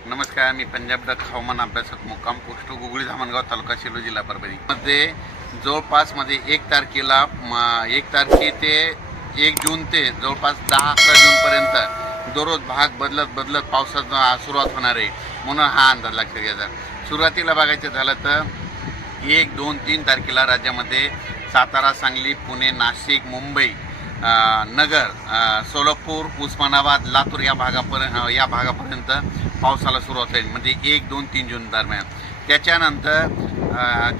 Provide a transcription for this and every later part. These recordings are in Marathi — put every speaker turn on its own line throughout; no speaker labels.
नमस्कार मी पंजाब डक हवामान अभ्यासक मुक्काम पोस्ट गुगळी धामणगाव तालुका सेलू जिल्हा परभणी. मध्ये जवळपासमध्ये एक तारखेला एक तारखे ते एक जून ते जवळपास दहा अकरा जूनपर्यंत दररोज भाग बदलत बदलत पावसाचा सुरुवात होणार आहे म्हणून हा अंदाज लक्षात घ्यायचा सुरुवातीला बघायचं झालं तर एक दोन तीन तारखेला राज्यामध्ये सातारा सांगली पुणे नाशिक मुंबई नगर सोलापूर उस्मानाबाद लातूर या भागापर्यंत या भागापर्यंत पावसाला सुरुवात होईल. म्हणजे एक दोन तीन जून दरम्यान. त्याच्यानंतर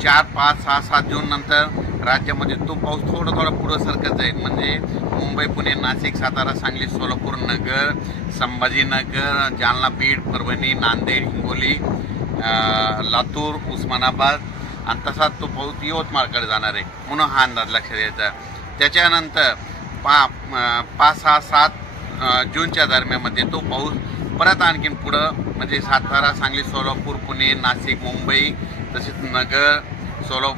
चार पाच सहा सात जून नंतर राज्यामध्ये तो पाऊस थोडं थोडं पुढं सरकत जाईल. म्हणजे मुंबई पुणे नाशिक सातारा सांगली सोलापूर नगर संभाजीनगर जालना बीड परभणी नांदेड हिंगोली लातूर उस्मानाबाद. आणि तसाच तो पाऊस यवतमाळकडे जाणार आहे. म्हणून हा अंदाज लक्षात यायचा त्याच्यानंतर पा पाच सहा सात जूनच्या दरम्यानमध्ये तो पाऊस परत आणखीन पुढं म्हणजे सातारा सांगली सोलापूर पुणे नाशिक मुंबई तसेच नगर सोला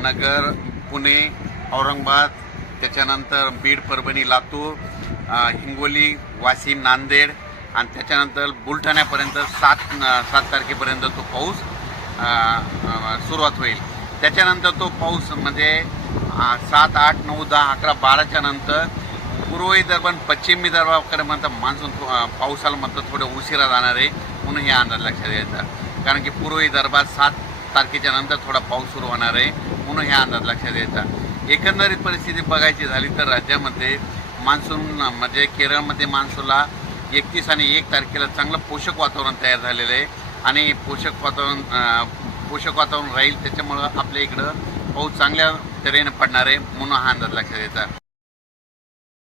नगर पुणे औरंगाबाद त्याच्यानंतर बीड परभणी लातूर हिंगोली वाशिम नांदेड आणि त्याच्यानंतर बुलढाण्यापर्यंत सात सात तारखेपर्यंत तो पाऊस सुरुवात होईल. त्याच्यानंतर तो पाऊस म्हणजे सात आठ नऊ दहा अकरा बाराच्या नंतर पूर्व विदर्भ पश्चिम विदर्भाकडे म्हणतात मान्सून पावसाला म्हणतात थोडं उशिरा जाणार आहे म्हणून हे अंदाज लक्षात घ्यायचा कारण की पूर्व विदर्भात सात तारखेच्या नंतर थोडा पाऊस सुरू होणार आहे म्हणून हे अंदाज लक्षात यायचा. एकंदरीत परिस्थिती बघायची झाली तर राज्यामध्ये मान्सून म्हणजे केरळमध्ये मान्सूनला एकतीस आणि एक तारखेला चांगलं पोषक वातावरण तयार झालेलं आहे आणि पोषक वातावरण पोषक वातावरण राहील त्याच्यामुळं आपल्या इकडं पाऊस चांगल्या तऱ्हेने पडणार आहे म्हणून हा अंदाज लक्षात यायचा